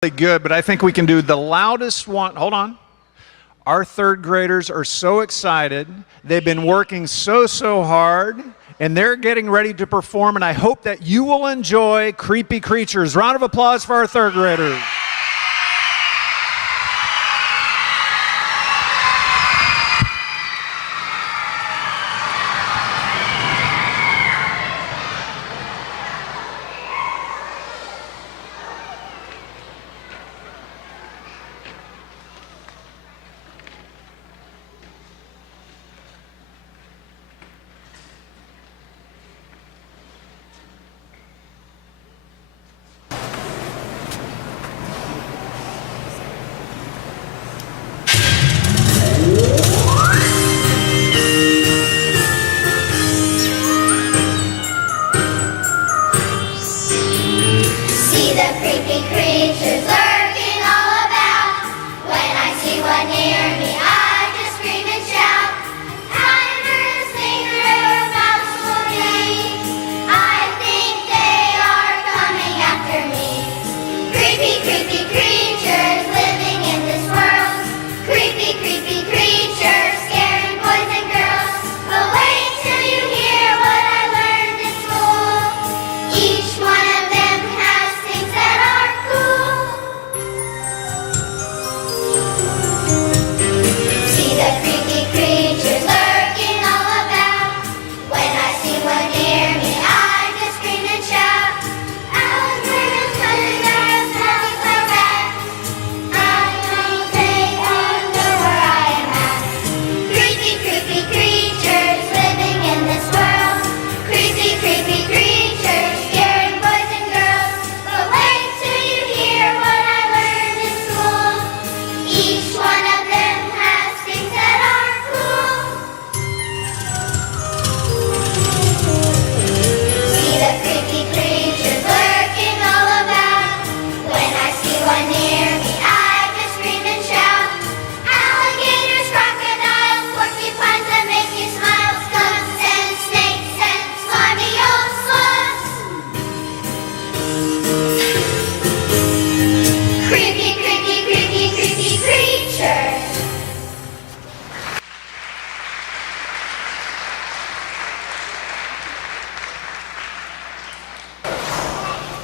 Good, but I think we can do the loudest one. Hold on. Our third graders are so excited. They've been working so hard, and they're getting ready to perform, and I hope that you will enjoy Creepy Creatures. Round of applause for our third graders.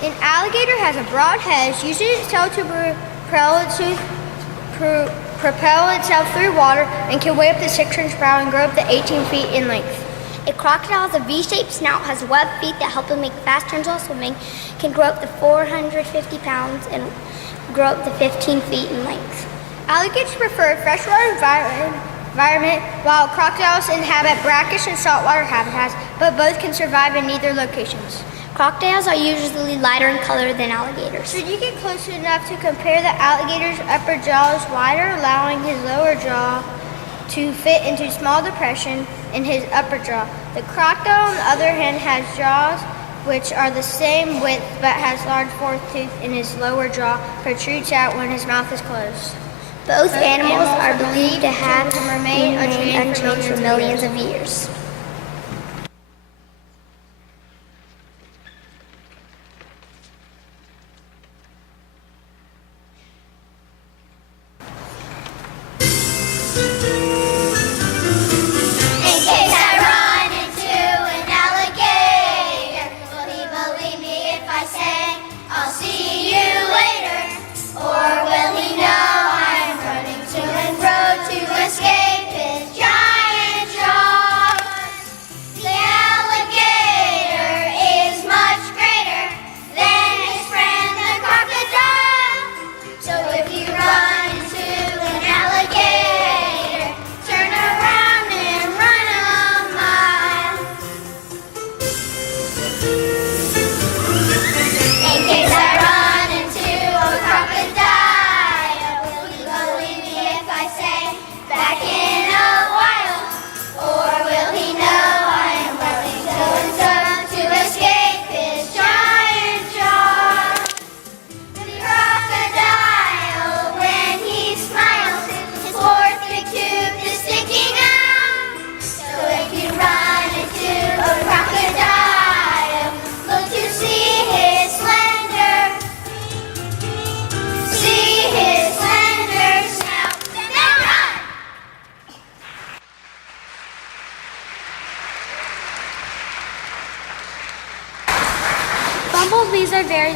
An alligator has a broad head, uses its tail to propel itself through water, and can weigh up to 6 inches per hour and grow up to 18 feet in length. A crocodile has a V-shaped snout, has webbed feet that help them make fast turns while swimming, can grow up to 450 pounds and grow up to 15 feet in length. Alligators prefer a freshwater environment, while crocodiles inhabit brackish and saltwater habitats, but both can survive in either locations. Crocodiles are usually lighter in color than alligators. Should you get close enough to compare, the alligator's upper jaw is wider, allowing his lower jaw to fit into a small depression in his upper jaw. The crocodile, on the other hand, has jaws which are the same width but has large fourth tooth in his lower jaw protrudes out when his mouth is closed. Both animals are believed to have remained unchanged for millions of years.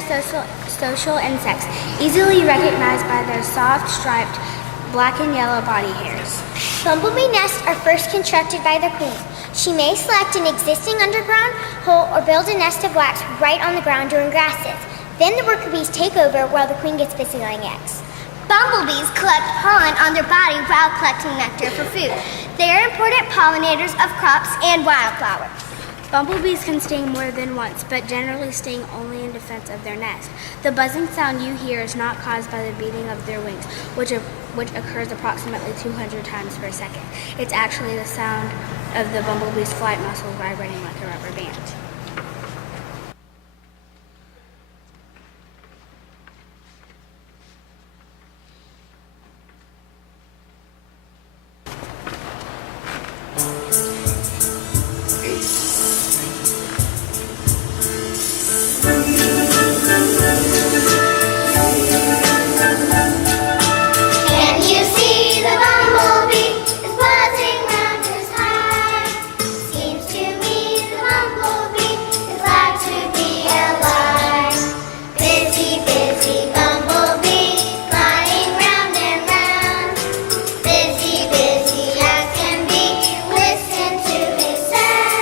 social insects, easily recognized by their soft, striped, black and yellow body hairs. Bumblebee nests are first constructed by the queen. She may select an existing underground hole or build a nest of wax right on the ground during grasses. Then the worker bees take over while the queen gets busy laying eggs. Bumblebees collect pollen on their body while collecting nectar for food. They are important pollinators of crops and wildflowers. Bumblebees can sting more than once, but generally sting only in defense of their nest. The buzzing sound you hear is not caused by the beating of their wings, which occurs approximately 200 times per second. It's actually the sound of the bumblebee's flight muscles vibrating like a rubber band. Can you see the bumblebee is buzzing round his hive? Seems to me the bumblebee is glad to be alive. Busy, busy bumblebee, flying round and round. Busy, busy as can be, listen to his sound.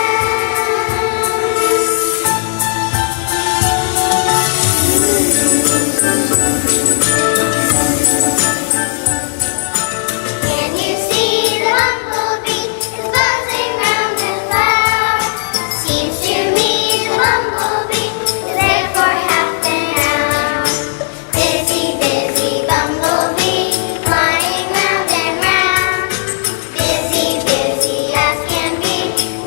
Can you see the bumblebee is buzzing round and loud? Seems to me the bumblebee is there for half an hour. Busy, busy bumblebee, flying round and round. Busy, busy as can be,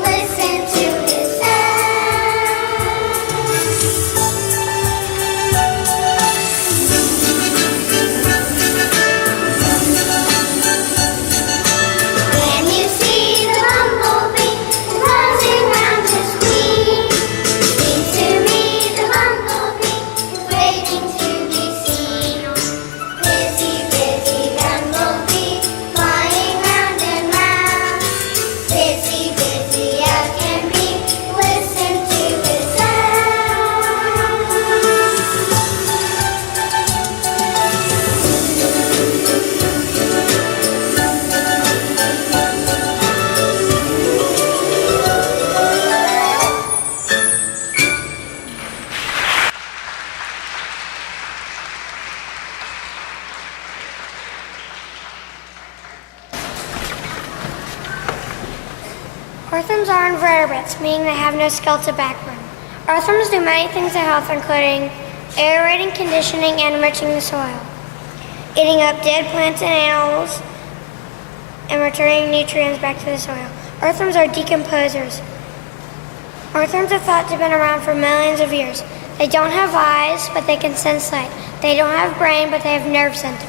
listen to his sound. Can you see the bumblebee buzzing round his queen? Seems to me the bumblebee is waiting to be seen. Busy, busy bumblebee, flying round and round. Busy, busy as can be, listen to his sound. Earthworms are invertebrates, meaning they have no skeletal backbone. Earthworms do many things to health, including aerating, conditioning, and enriching the soil, eating up dead plants and animals, and returning nutrients back to the soil. Earthworms are decomposers. Earthworms are thought to have been around for millions of years. They don't have eyes, but they can sense light. They don't have brain, but they have nerve centers.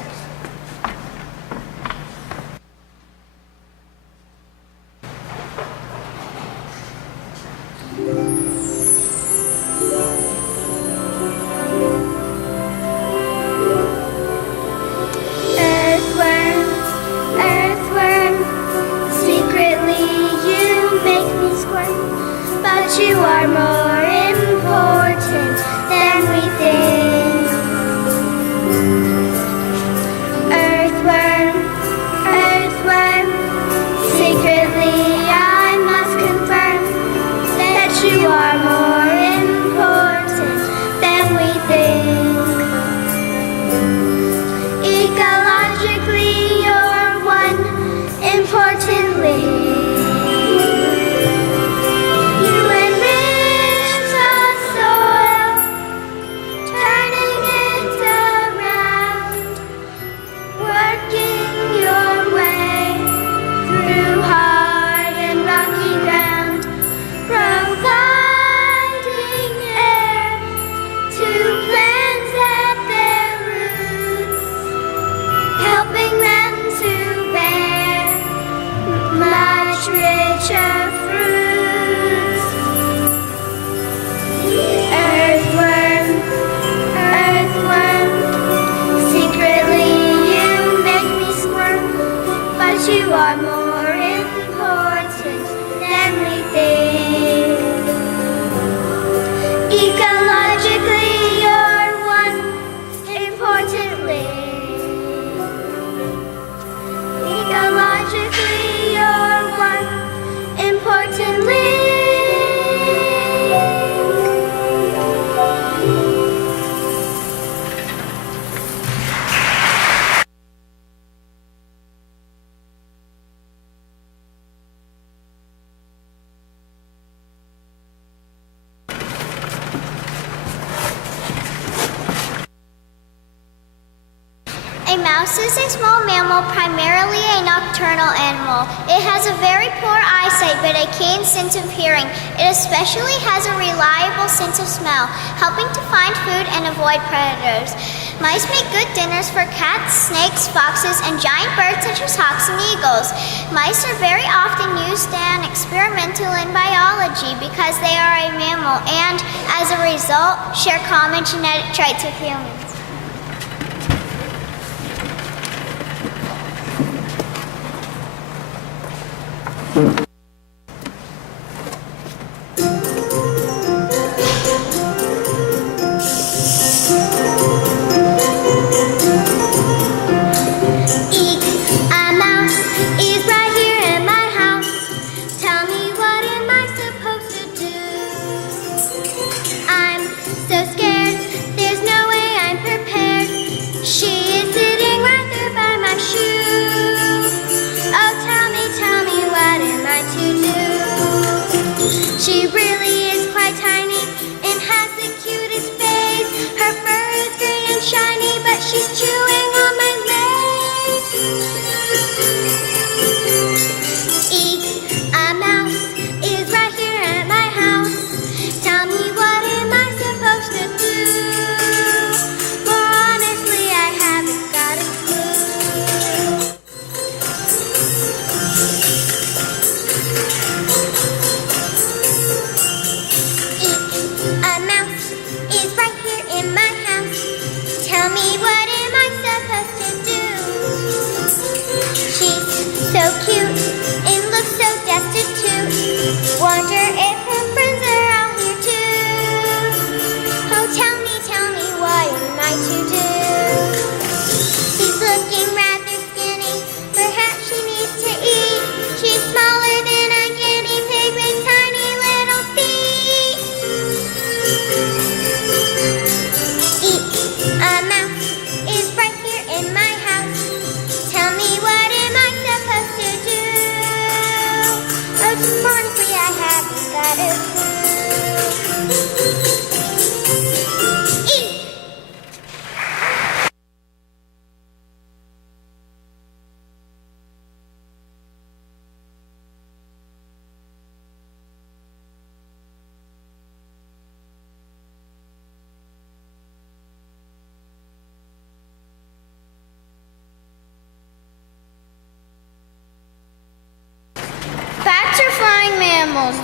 Earthworm, earthworm, secretly you make me squirm, but you are more important than we think. Earthworm, earthworm, secretly I must confirm that you are more important than we think. Ecologically, you're one important link. You enrich the soil, turning it around, working your way through hard and rocky ground, providing air to plants at their roots, helping them to bear much richer fruits. Earthworm, earthworm, secretly you make me squirm, but you are more important than we think. Ecologically, you're A mouse is a small mammal, primarily a nocturnal animal. It has a very poor eyesight but a keen sense of hearing. It especially has a reliable sense of smell, helping to find food and avoid predators. Mice make good dinners for cats, snakes, foxes, and giant birds such as hawks and eagles. Mice are very often used and experimental in biology because they are a mammal and, as a result, share common genetic traits with humans.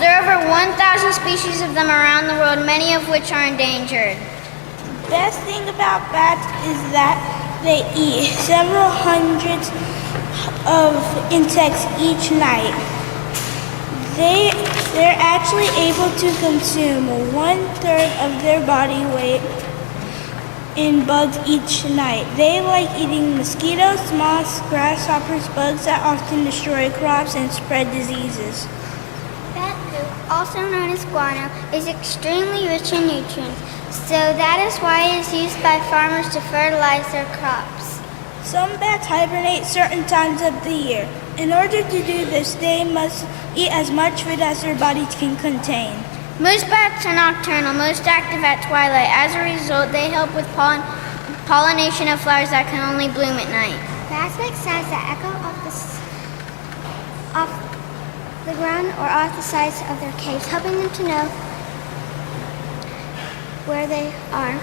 There are over 1,000 species of them around the world, many of which are endangered. Best thing about bats is that they eat several hundreds of insects each night. They're actually able to consume 1/3 of their body weight in bugs each night. They like eating mosquitoes, moths, grasshoppers, bugs that often destroy crops and spread diseases. Bat poop, also known as guano, is extremely rich in nutrients, so that is why it is used by farmers to fertilize their crops. Some bats hibernate certain times of the year. In order to do this, they must eat as much food as their bodies can contain. Most bats are nocturnal, most active at twilight. As a result, they help with pollination of flowers that can only bloom at night. Bats make sounds that echo off the ground or off the sides of their caves, helping them to know where they are.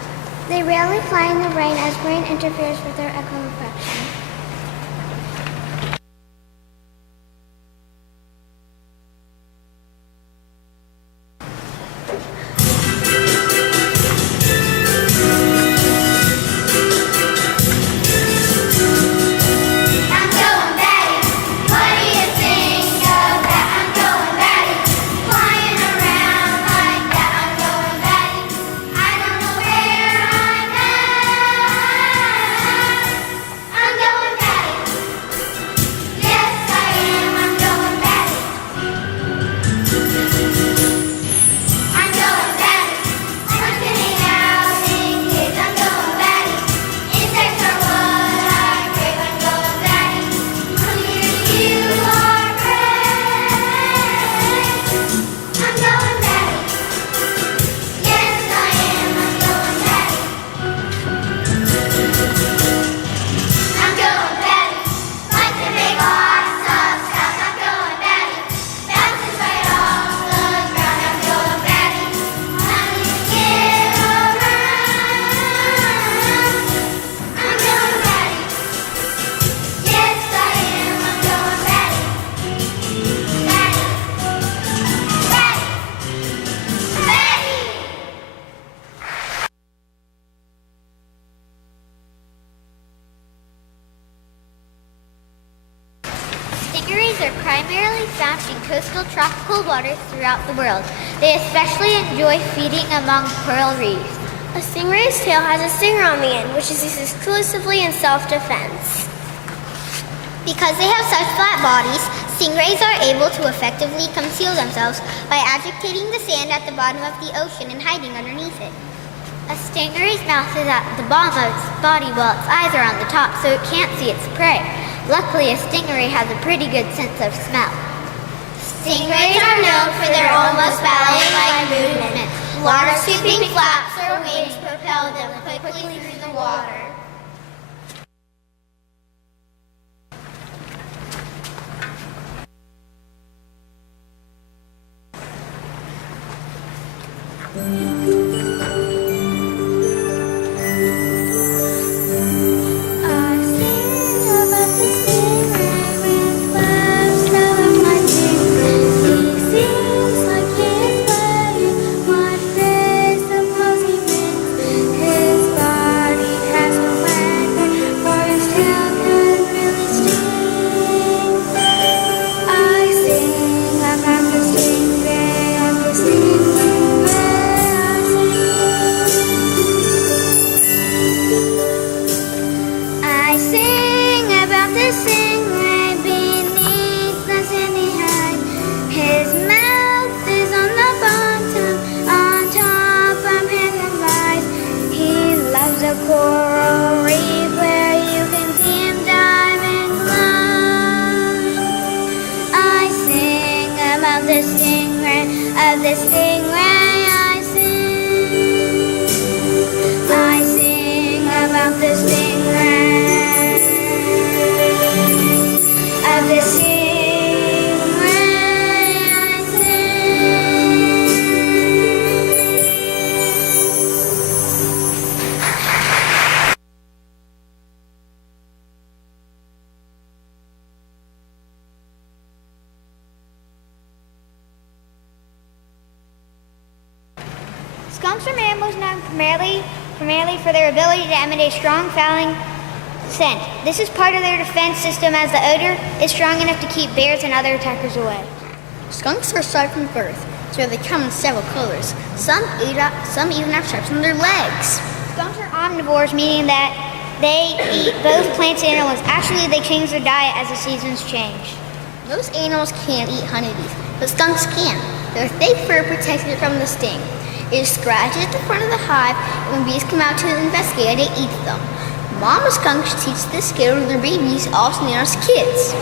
They rarely fly in the rain as rain interferes with their echo reflection. I'm going are primarily found in coastal tropical waters throughout the world. They especially enjoy feeding among coral reefs. A stingray's tail has a stinger on the end, which is used exclusively in self-defense. Because they have such flat bodies, stingrays are able to effectively conceal themselves by agitating the sand at the bottom of the ocean and hiding underneath it. A stingray's mouth is at the bottom of its body while its eyes are on the top, so it can't see its prey. Luckily, a stingray has a pretty good sense of smell. Stingrays are known for their almost ballet-like movement. Large sweeping flaps or wings propel them quickly through the water. Skunks are mammals known primarily for their ability to emit a strong fouling scent. This is part of their defense system as the odor is strong enough to keep bears and other attackers away. Skunks are striped from birth, so they come in several colors. Some even have stripes on their legs. Skunks are omnivores, meaning that they eat both plants and animals. Actually, they change their diet as the seasons change. Most animals can't eat honeybees, but skunks can. Their thick fur protects it from the sting. It scratches at the front of the hive, and when bees come out to investigate, it eats them. Mama skunks teach this skill to their babies, also known as kids.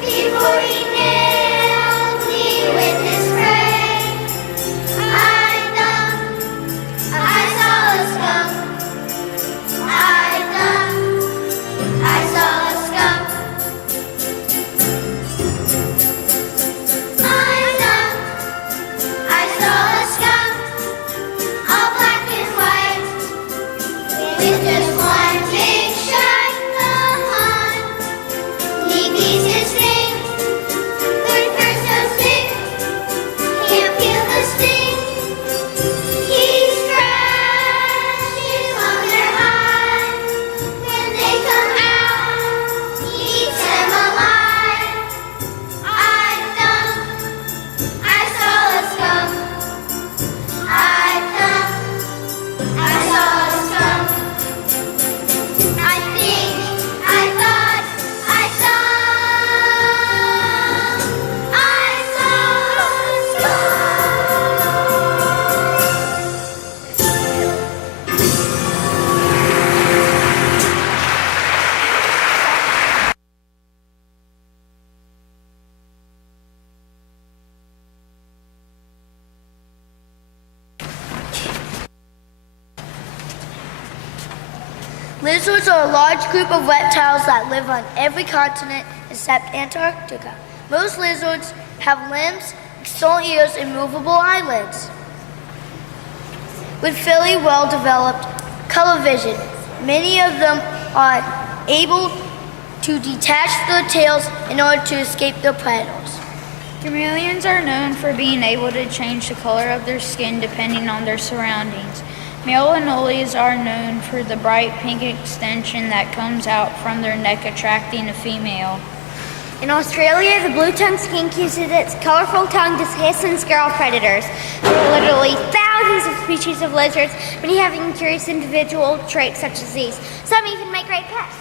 Before he nailed me with his Lizards are a large group of reptiles that live on every continent except Antarctica. Most lizards have limbs, external ears, and movable eyelids. With fairly well-developed color vision, many of them are able to detach their tails in order to escape their predators. Chameleons are known for being able to change the color of their skin depending on their surroundings. Male anoles are known for the bright pink extension that comes out from their neck, attracting a female. In Australia, the blue-tongued skink uses its colorful tongue to hiss and scare off predators. There are literally thousands of species of lizards, many having curious individual traits such as these. Some even make great pets.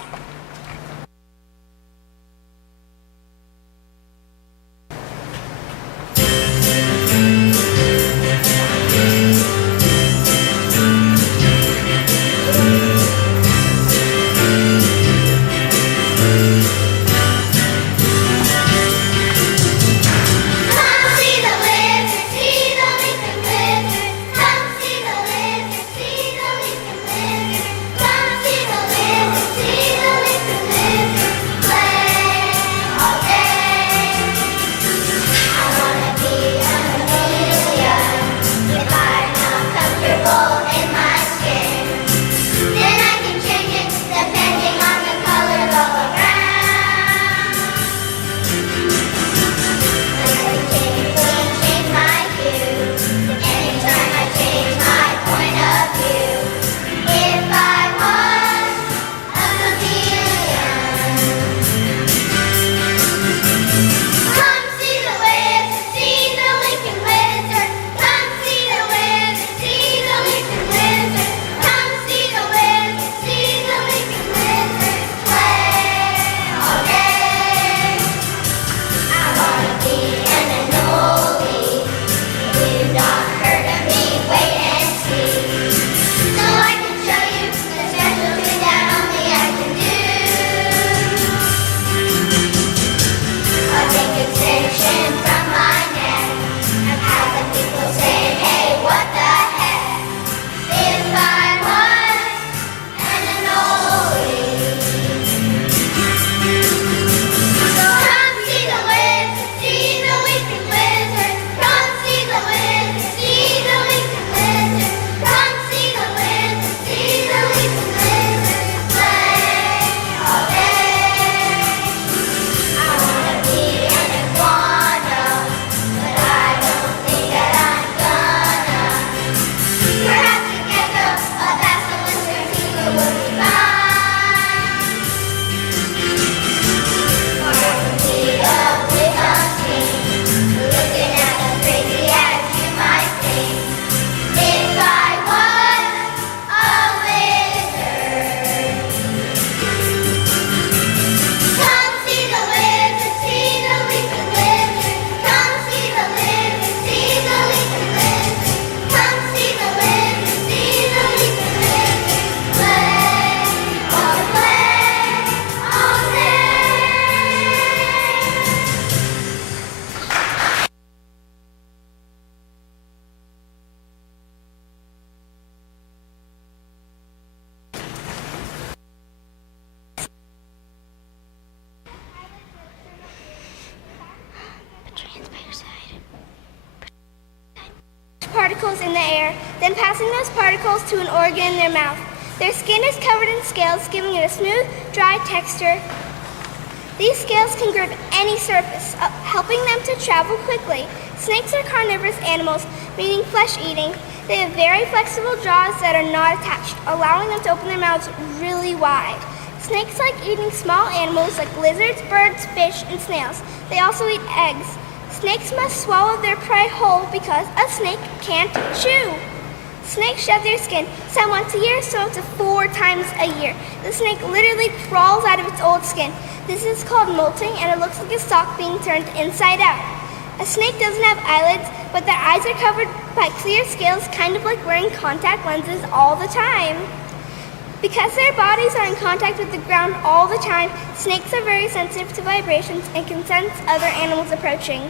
Particles in the air, then passing those particles to an organ in their mouth. Their skin is covered in scales, giving it a smooth, dry texture. These scales can grip any surface, helping them to travel quickly. Snakes are carnivorous animals, meaning flesh-eating. They have very flexible jaws that are not attached, allowing them to open their mouths really wide. Snakes like eating small animals like lizards, birds, fish, and snails. They also eat eggs. Snakes must swallow their prey whole because a snake can't chew. Snakes shed their skin some once a year, so up to 4 times a year. The snake literally crawls out of its old skin. This is called molting, and it looks like a sock being turned inside out. A snake doesn't have eyelids, but their eyes are covered by clear scales, kind of like wearing contact lenses all the time. Because their bodies are in contact with the ground all the time, snakes are very sensitive to vibrations and can sense other animals approaching.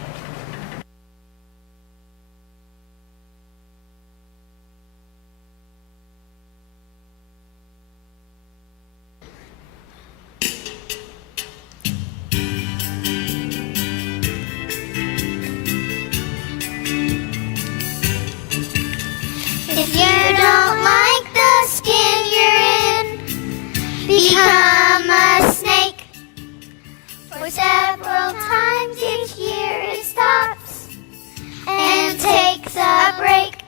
If you don't like the skin you're in, become a snake. For several times each year it stops and takes a break.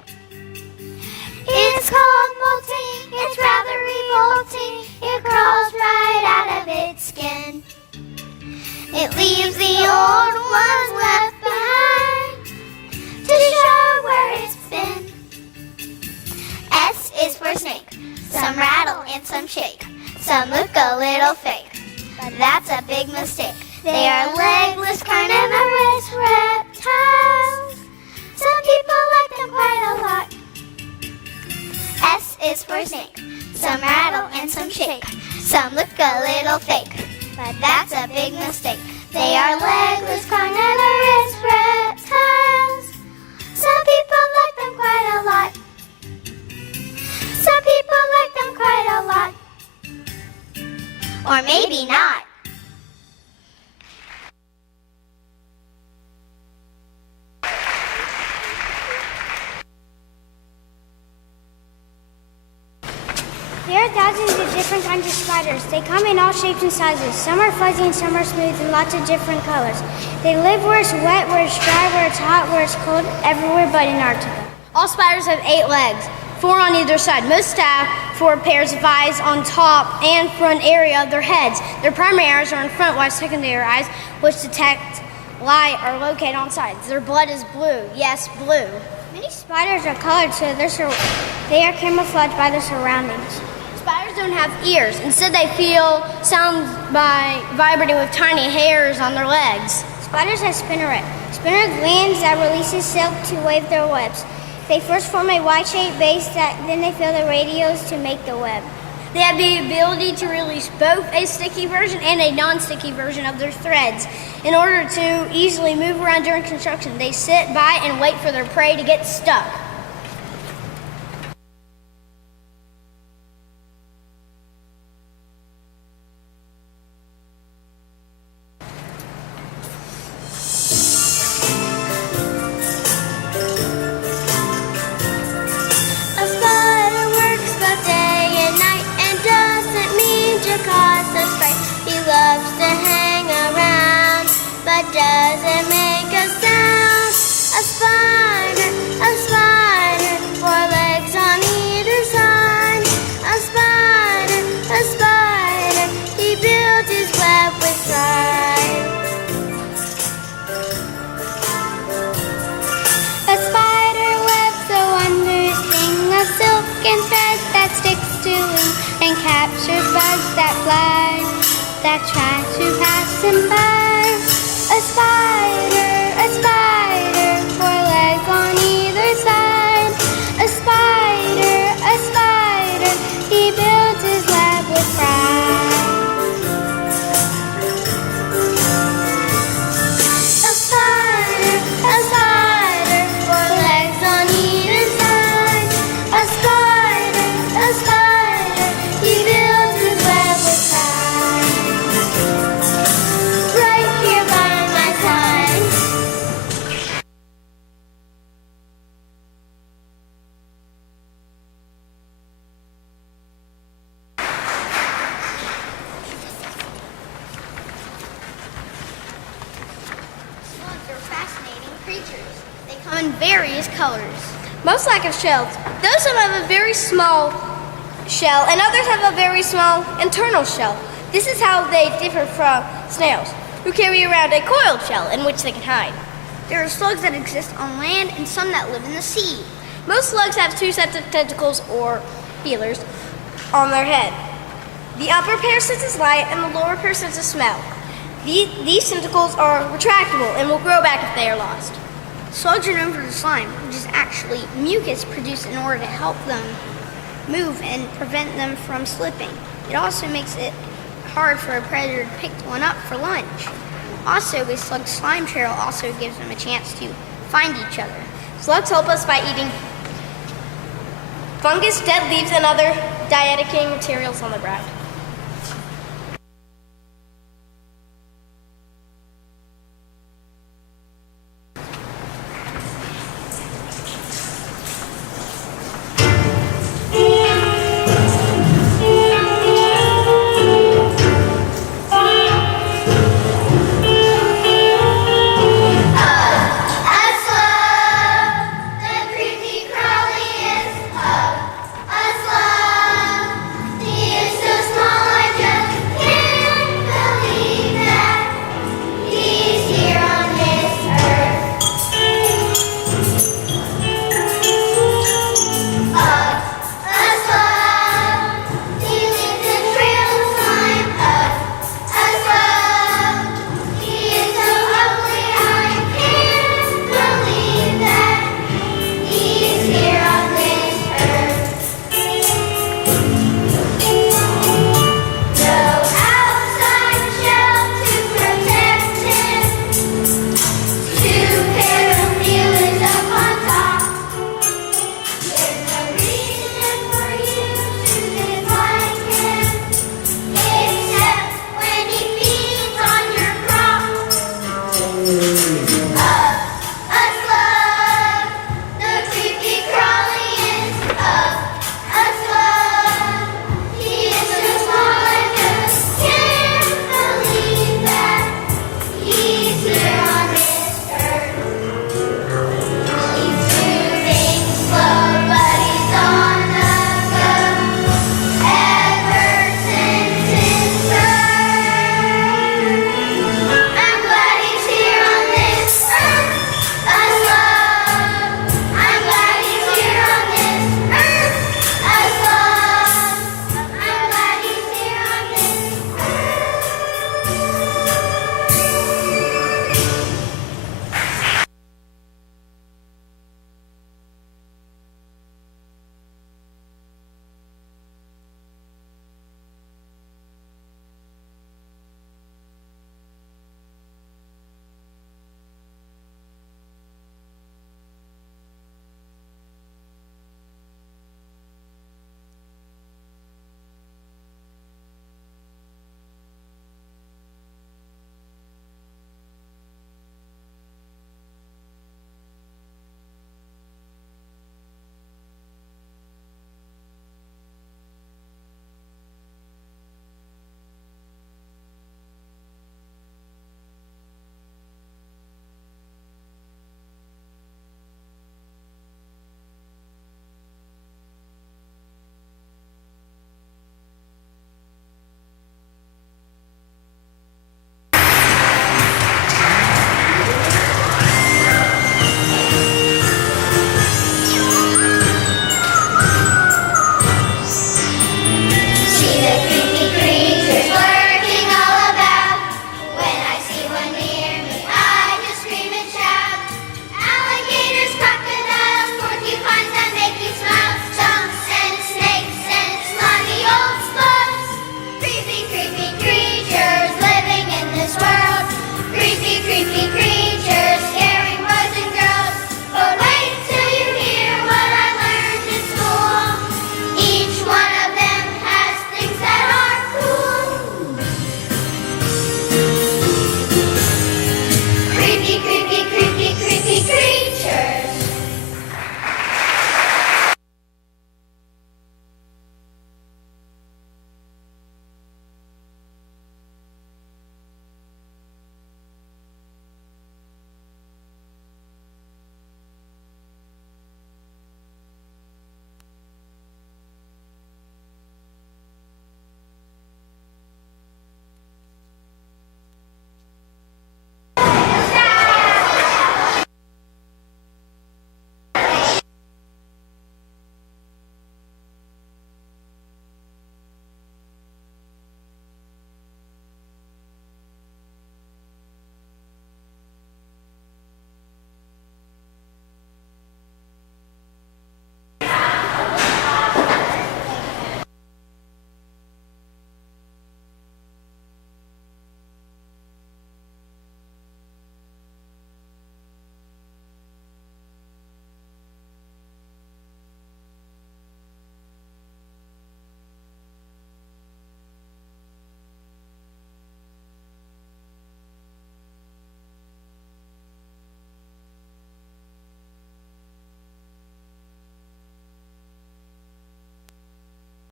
It's called molting, it's rather revolting. It crawls right out of its skin. It leaves the old ones left behind to show where it's been. S is for snake. Some rattle and some shake. Some look a little fake, but that's a big mistake. They are legless carnivorous reptiles. Some people like them quite a lot. S is for snake. Some rattle and some shake. Some look a little fake, but that's a big mistake. They are legless carnivorous reptiles. Some people like them quite a lot. Some people like them quite a lot. Or maybe not. There are thousands of different kinds of spiders. They come in all shapes and sizes. Some are fuzzy and some are smooth and lots of different colors. They live where it's wet, where it's dry, where it's hot, where it's cold, everywhere but Antarctica. All spiders have 8 legs, 4 on either side. Most have 4 pairs of eyes on top and front area of their heads. Their primary eyes are in front, while secondary eyes, which detect light, are located on sides. Their blood is blue. Yes, blue. Many spiders are colored so they are camouflaged by their surroundings. Spiders don't have ears. Instead, they feel sounds by vibrating with tiny hairs on their legs. Spiders have spinneret glands that releases silk to wave their webs. They first form a Y-shaped base, then they fill the radios to make the web. They have the ability to release both a sticky version and a non-sticky version of their threads. In order to easily move around during construction, they sit by and wait for their prey to get stuck. Doesn't make a sound. A spider, 4 legs on either side. A spider, he built his web with pride. A spider web so wondrous thing of silk and thread that sticks to wings and captures bugs that fly, that try to pass him by. A spider, 4 legs on either side. A spider, he builds his web with pride. A spider, 4 legs on either side. A spider, he builds his web with pride. Right here by my side. Slugs are fascinating creatures. They come in various colors. Most lack of shells. Those some have a very small shell, and others have a very small internal shell. This is how they differ from snails, who carry around a coiled shell in which they can hide. There are slugs that exist on land and some that live in the sea. Most slugs have 2 sets of tentacles, or feelers, on their head. The upper pair senses light, and the lower pair senses smell. These tentacles are retractable and will grow back if they are lost. Slugs are known for the slime, which is actually mucus produced in order to help them move and prevent them from slipping. It also makes it hard for a predator to pick one up for lunch. Also, a slug slime trail also gives them a chance to find each other. Slugs help us by eating fungus, dead leaves, and other dietetic materials on the ground.